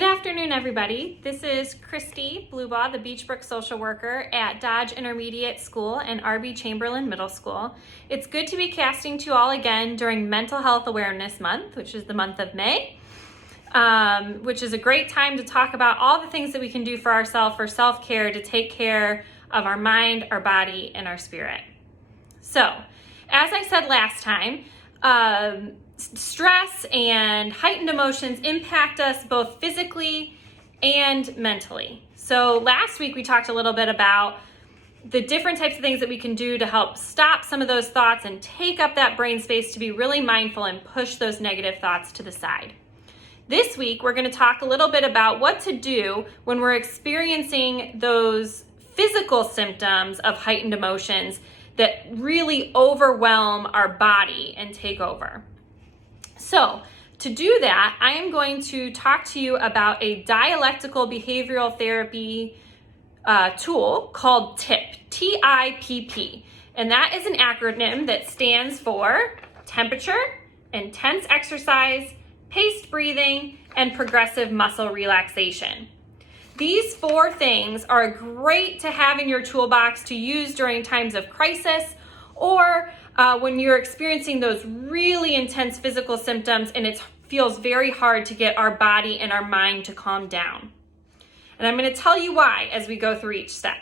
Good afternoon, everybody. This is Kristi Blubaugh, the Beech Brook social worker at Dodge Intermediate School and R.B. Chamberlain Middle School. It's good to be casting to you all again during Mental Health Awareness Month, which is the month of May, which is a great time to talk about all the things that we can do for ourselves for self-care to take care of our mind, our body, and our spirit. So, as I said last time, stress and heightened emotions impact us both physically and mentally. So last week we talked a little bit about the different types of things that we can do to help stop some of those thoughts and take up that brain space to be really mindful and push those negative thoughts to the side. This week we're going to talk a little bit about what to do when we're experiencing those physical symptoms of heightened emotions that really overwhelm our body and take over. So to do that, I am going to talk to you about a dialectical behavioral therapy tool called TIPP, T-I-P-P. And that is an acronym that stands for temperature, intense exercise, paced breathing, and progressive muscle relaxation. These four things are great to have in your toolbox to use during times of crisis or when you're experiencing those really intense physical symptoms and it feels very hard to get our body and our mind to calm down. And I'm going to tell you why as we go through each step.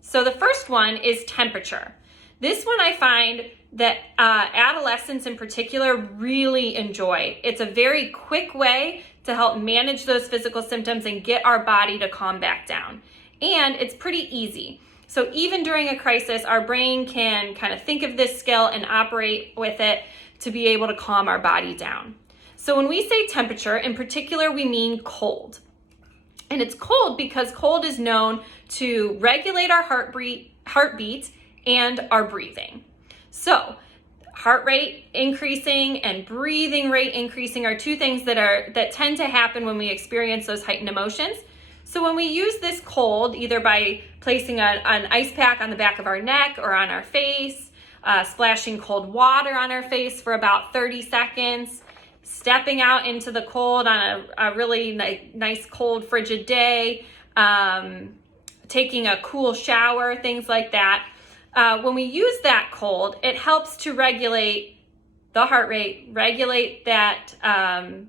So the first one is temperature. This one I find that adolescents in particular really enjoy. It's a very quick way to help manage those physical symptoms and get our body to calm back down. And it's pretty easy. So even during a crisis, our brain can kind of think of this skill and operate with it to be able to calm our body down. So when we say temperature, in particular, we mean cold. And it's cold because cold is known to regulate our heartbeat and our breathing. So heart rate increasing and breathing rate increasing are two things that tend to happen when we experience those heightened emotions. So when we use this cold, either by placing an ice pack on the back of our neck or on our face, splashing cold water on our face for about 30 seconds, stepping out into the cold on a really nice cold frigid day, taking a cool shower, things like that. When we use that cold, it helps to regulate the heart rate, regulate that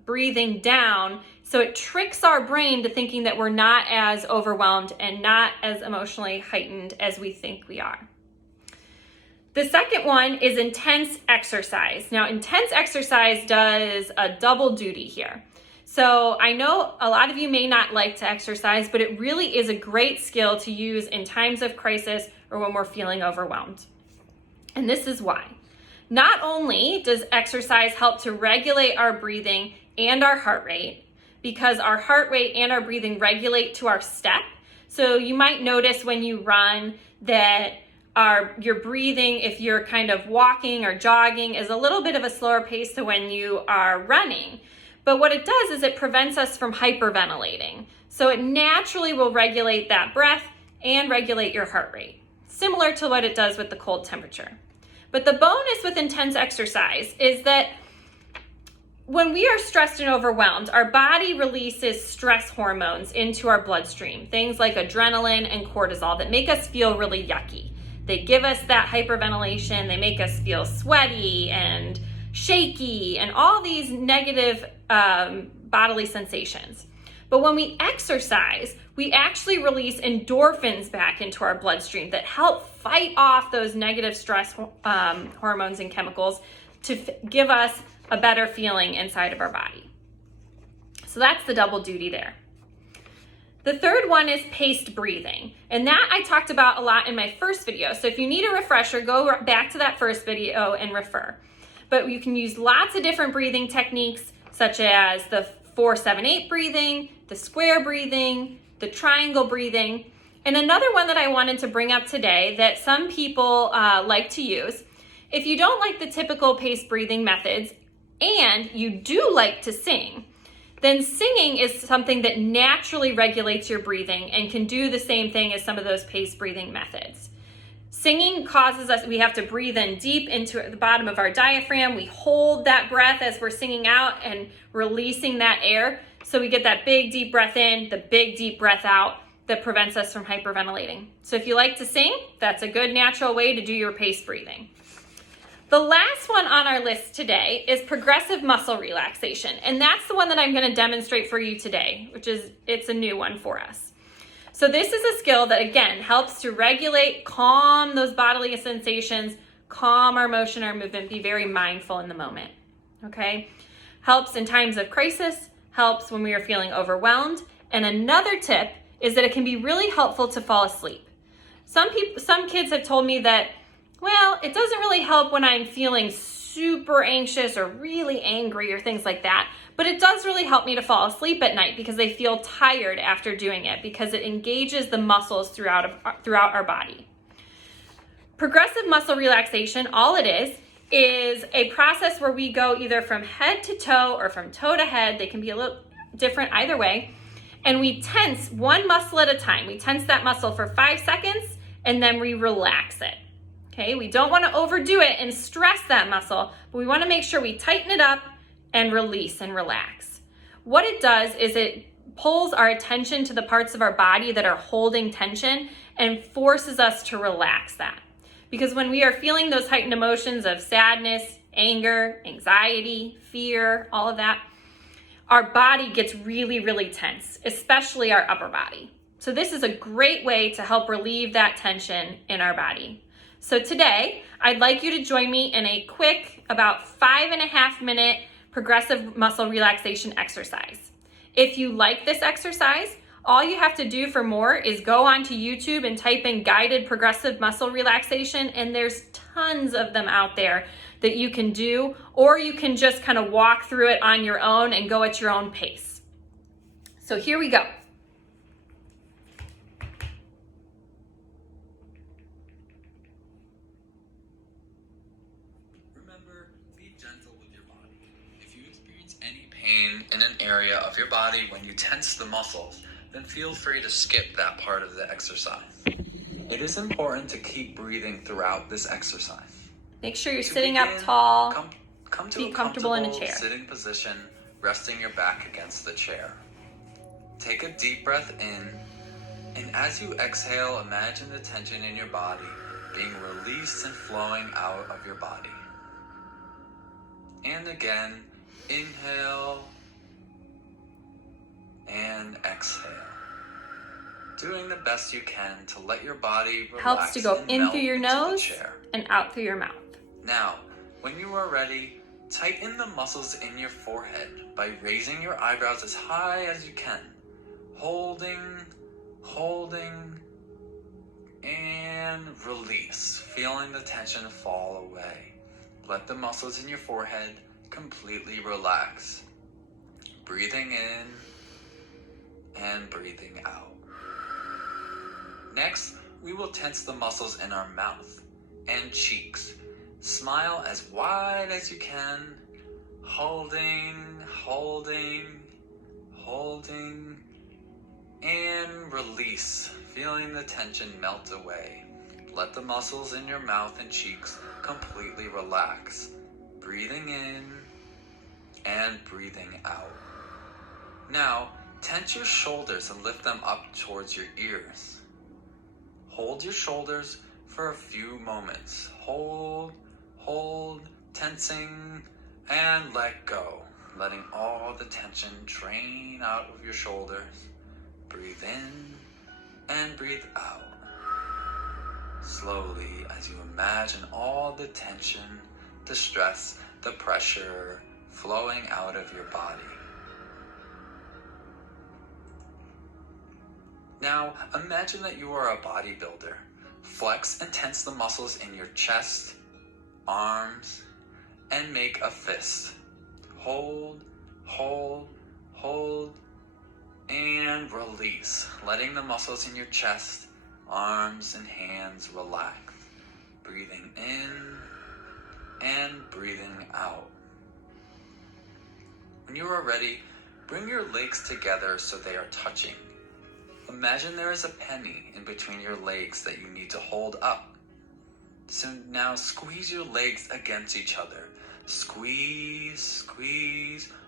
breathing down. So it tricks our brain to thinking that we're not as overwhelmed and not as emotionally heightened as we think we are. The second one is intense exercise. Now, intense exercise does a double duty here. So I know a lot of you may not like to exercise, but it really is a great skill to use in times of crisis or when we're feeling overwhelmed. And this is why. Not only does exercise help to regulate our breathing and our heart rate, because our heart rate and our breathing regulate to our step. So you might notice when you run that your breathing, if you're kind of walking or jogging, is a little bit of a slower pace than when you are running. But what it does is it prevents us from hyperventilating. So it naturally will regulate that breath and regulate your heart rate, similar to what it does with the cold temperature. But the bonus with intense exercise is that when we are stressed and overwhelmed, our body releases stress hormones into our bloodstream, things like adrenaline and cortisol that make us feel really yucky. They give us that hyperventilation, they make us feel sweaty and shaky and all these negative bodily sensations. But when we exercise, we actually release endorphins back into our bloodstream that help fight off those negative stress hormones and chemicals to give us a better feeling inside of our body. So that's the double duty there. The third one is paced breathing. And that I talked about a lot in my first video. So if you need a refresher, go back to that first video and refer. But you can use lots of different breathing techniques, such as the 4-7-8 breathing, the square breathing, the triangle breathing. And another one that I wanted to bring up today that some people like to use, if you don't like the typical paced breathing methods and you do like to sing, then singing is something that naturally regulates your breathing and can do the same thing as some of those paced breathing methods. Singing causes us, we have to breathe in deep into the bottom of our diaphragm. We hold that breath as we're singing out and releasing that air. So we get that big deep breath in, the big deep breath out that prevents us from hyperventilating. So if you like to sing, that's a good natural way to do your paced breathing. The last one on our list today is progressive muscle relaxation. And that's the one that I'm going to demonstrate for you today, it's a new one for us. So this is a skill that, again, helps to regulate, calm those bodily sensations, calm our motion, our movement, be very mindful in the moment, okay? Helps in times of crisis, helps when we are feeling overwhelmed. And another tip is that it can be really helpful to fall asleep. Some kids have told me that, well, it doesn't really help when I'm feeling super anxious or really angry or things like that, but it does really help me to fall asleep at night because they feel tired after doing it because it engages the muscles throughout our body. Progressive muscle relaxation, all it is a process where we go either from head to toe or from toe to head. They can be a little different either way. And we tense one muscle at a time. We tense that muscle for 5 seconds and then we relax it. Okay, we don't want to overdo it and stress that muscle, but we want to make sure we tighten it up and release and relax. What it does is it pulls our attention to the parts of our body that are holding tension and forces us to relax that. Because when we are feeling those heightened emotions of sadness, anger, anxiety, fear, all of that, our body gets really, really tense, especially our upper body. So this is a great way to help relieve that tension in our body. So today, I'd like you to join me in a quick, about 5.5 minute progressive muscle relaxation exercise. If you like this exercise, all you have to do for more is go onto YouTube and type in guided progressive muscle relaxation, and there's tons of them out there that you can do, or you can just kind of walk through it on your own and go at your own pace. So here we go. Remember, be gentle with your body. If you experience any pain in an area of your body when you tense the muscles, then feel free to skip that part of the exercise. It is important to keep breathing throughout this exercise. Make sure you're sitting up tall. Come to be a comfortable in a chair. Sitting position, resting your back against the chair. Take a deep breath in, and as you exhale, imagine the tension in your body being released and flowing out of your body. And again, inhale and exhale. Doing the best you can to let your body relax. Helps to go in through your nose and out through your mouth. Now, when you are ready, tighten the muscles in your forehead by raising your eyebrows as high as you can. Holding, and release, feeling the tension fall away. Let the muscles in your forehead completely relax. Breathing in and breathing out. Next, we will tense the muscles in our mouth and cheeks. Smile as wide as you can, holding, and release, feeling the tension melt away. Let the muscles in your mouth and cheeks completely relax. Breathing in and breathing out. Now, tense your shoulders and lift them up towards your ears. Hold your shoulders for a few moments. Hold, tensing, and let go. Letting all the tension drain out of your shoulders. Breathe in and breathe out. Slowly, as you imagine all the tension, the stress, the pressure flowing out of your body. Now, imagine that you are a bodybuilder. Flex and tense the muscles in your chest, arms, and make a fist. Hold, and release, letting the muscles in your chest, arms, and hands relax. Breathing in and breathing out. When you are ready, bring your legs together so they are touching. Imagine there is a penny in between your legs that you need to hold up. So now squeeze your legs against each other. Squeeze,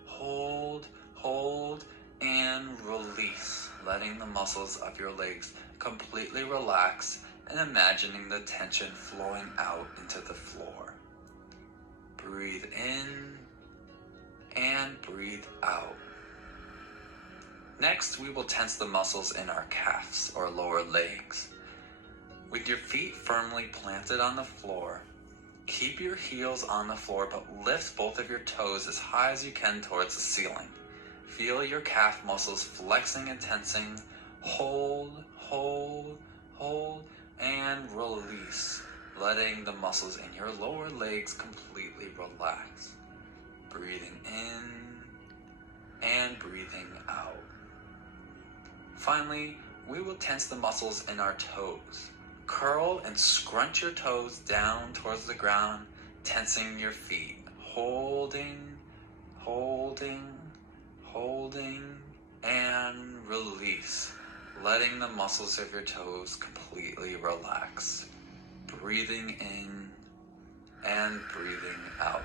hold, letting the muscles of your legs completely relax and imagining the tension flowing out into the floor. Breathe in and breathe out. Next, we will tense the muscles in our calves or lower legs. With your feet firmly planted on the floor, keep your heels on the floor but lift both of your toes as high as you can towards the ceiling. Feel your calf muscles flexing and tensing. Hold, hold, hold, and release, letting the muscles in your lower legs completely relax. Breathing in and breathing out. Finally, we will tense the muscles in our toes. Curl and scrunch your toes down towards the ground, tensing your feet. Holding, holding, holding, and release, letting the muscles of your toes completely relax. Breathing in and breathing out.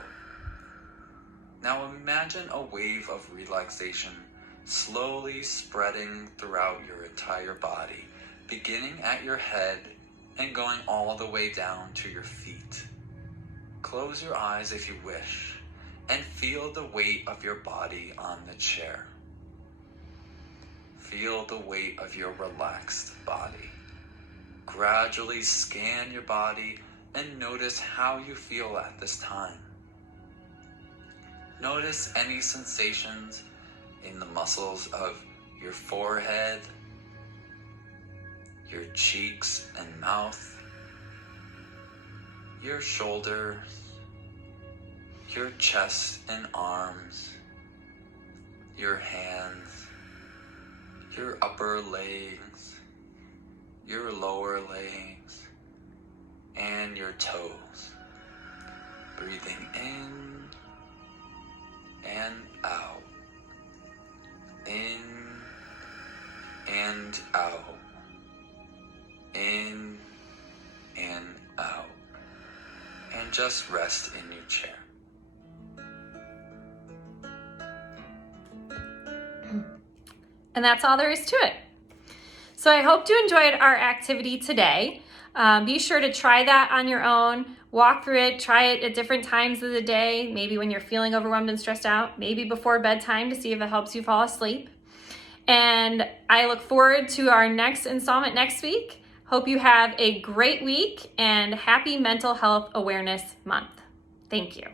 Now imagine a wave of relaxation slowly spreading throughout your entire body, beginning at your head and going all the way down to your feet. Close your eyes if you wish and feel the weight of your body on the chair. Feel the weight of your relaxed body. Gradually scan your body and notice how you feel at this time. Notice any sensations in the muscles of your forehead, your cheeks and mouth, your shoulders, your chest and arms, your hands, your upper legs, your lower legs, and your toes. Breathing in and out. In and out. In and out. And just rest in your chair. And that's all there is to it. So I hope you enjoyed our activity today. Be sure to try that on your own. Walk through it, try it at different times of the day, maybe when you're feeling overwhelmed and stressed out, maybe before bedtime to see if it helps you fall asleep. And I look forward to our next installment next week. Hope you have a great week and happy Mental Health Awareness Month. Thank you.